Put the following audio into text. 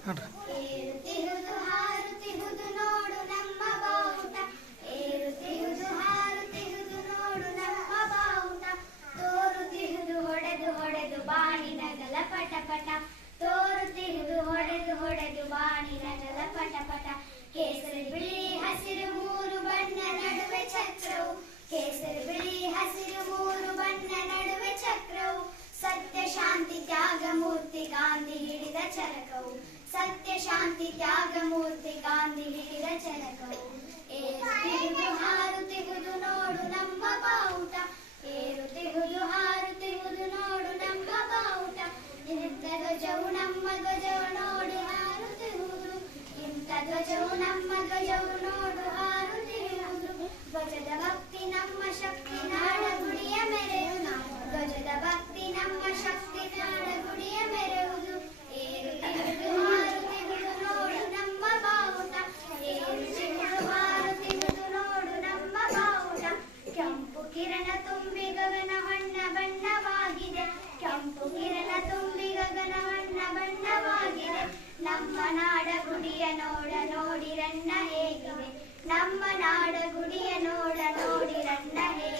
ಏರುತ್ತಿಹುದು ಹಾರುತ್ತಿಹುದು ನೋಡು ನಮ್ಮ ಬಾವುಟ, ಏರುತ್ತಿಹುದು ಹಾರುತ್ತಿಹುದು ನೋಡು ನಮ್ಮ ಬಾವುಟ, ತೋರುತ್ತಿಹುದು ಹೊಡೆದು ಹೊಡೆದು ಬಾಣಿನ ಗಲ ಪಟ ಪಟ, ತೋರುತ್ತಿಹುದು ಹೊಡೆದು ಹೊಡೆದು ಬಾಣಿನ ಗಲ ಪಟ ಪಟ, ಕೇಸರಿ ಬಿಳಿ ಹಸಿರು ಮೂರು ಬಣ್ಣ ನಡುವೆ ಚಕ್ರವು, ಕೇಸರಿ ಬಿಳಿ ಹಸಿರು ಮೂರು ಬಣ್ಣ ನಡುವೆ ಚಕ್ರವು, ಸತ್ಯ ಶಾಂತಿ ತ್ಯಾಗ ಮೂರ್ತಿ ಗಾಂಧಿ ಹಿಡಿದ ಚರಕವು, ಸತ್ಯ ಶಾಂತಿ ತ್ಯಾಗ ಮೂರ್ತಿ ಗಾಂಧಿ ಹಿಡಿದ ಚರಕವು, ಏರುತ್ತಿಹುದು ಹಾರುತ್ತಿಹುದು ನೋಡು ನಮ್ಮ ಬಾವುಟ, ಏರುತ್ತಿಹುದು ಹಾರುತ್ತಿಹುದು ನೋಡು ನಮ್ಮ ಬಾವುಟ, ಇಂಥ ಧ್ವಜವು ನಮ್ಮ ಧ್ವಜವು ನೋಡು ಹಾರುತ್ತಿಹುದು, ಇಂಥ ಧ್ವಜವು ನಮ್ಮ ಧ್ವಜವು ನೋಡು ಹಾರುತ್ತಿಹುದು, ಧ್ವಜದ ಭಕ್ತಿ ನಮ್ಮ ಶಕ್ತಿ ನಾಡ ಗುಡಿಯ ಮೆರೆಯುವುದು, ಧ್ವಜದ ಭಕ್ತಿ ನಮ್ಮ ಶಕ್ತಿ ನಾಡ ಗುಡಿಯ ಮೆರೆಯುವುದು, ಏರುತ್ತಿಹುದು ಹಾರುತ್ತಿಹುದು ನೋಡು ನಮ್ಮ ಬಾವುಟ, ಏರುತ್ತಿಹುದು ಹಾರುತ್ತಿಹುದು ನೋಡು ನಮ್ಮ ಬಾವುಟ, ಕೆಂಪು ಕಿರಣ ತುಂಬಿ ಗಗನ ಬಣ್ಣ ಬಣ್ಣವಾಗಿದೆ, ಕೆಂಪು ಕಿರಣ ತುಂಬಿ ಗಗನ ಬಣ್ಣ ಬಣ್ಣವಾಗಿದೆ, ನಮ್ಮ ನಾಡ ಗುಡಿಯ ನೋಡ ನೋಡಿರನ್ನ ಹೇಗಿದೆ, ನಮ್ಮ ನಾಡ ಗುಡಿಯ ನೋಡ ನೋಡಿರನ್ನ ಹೇಗಿದೆ.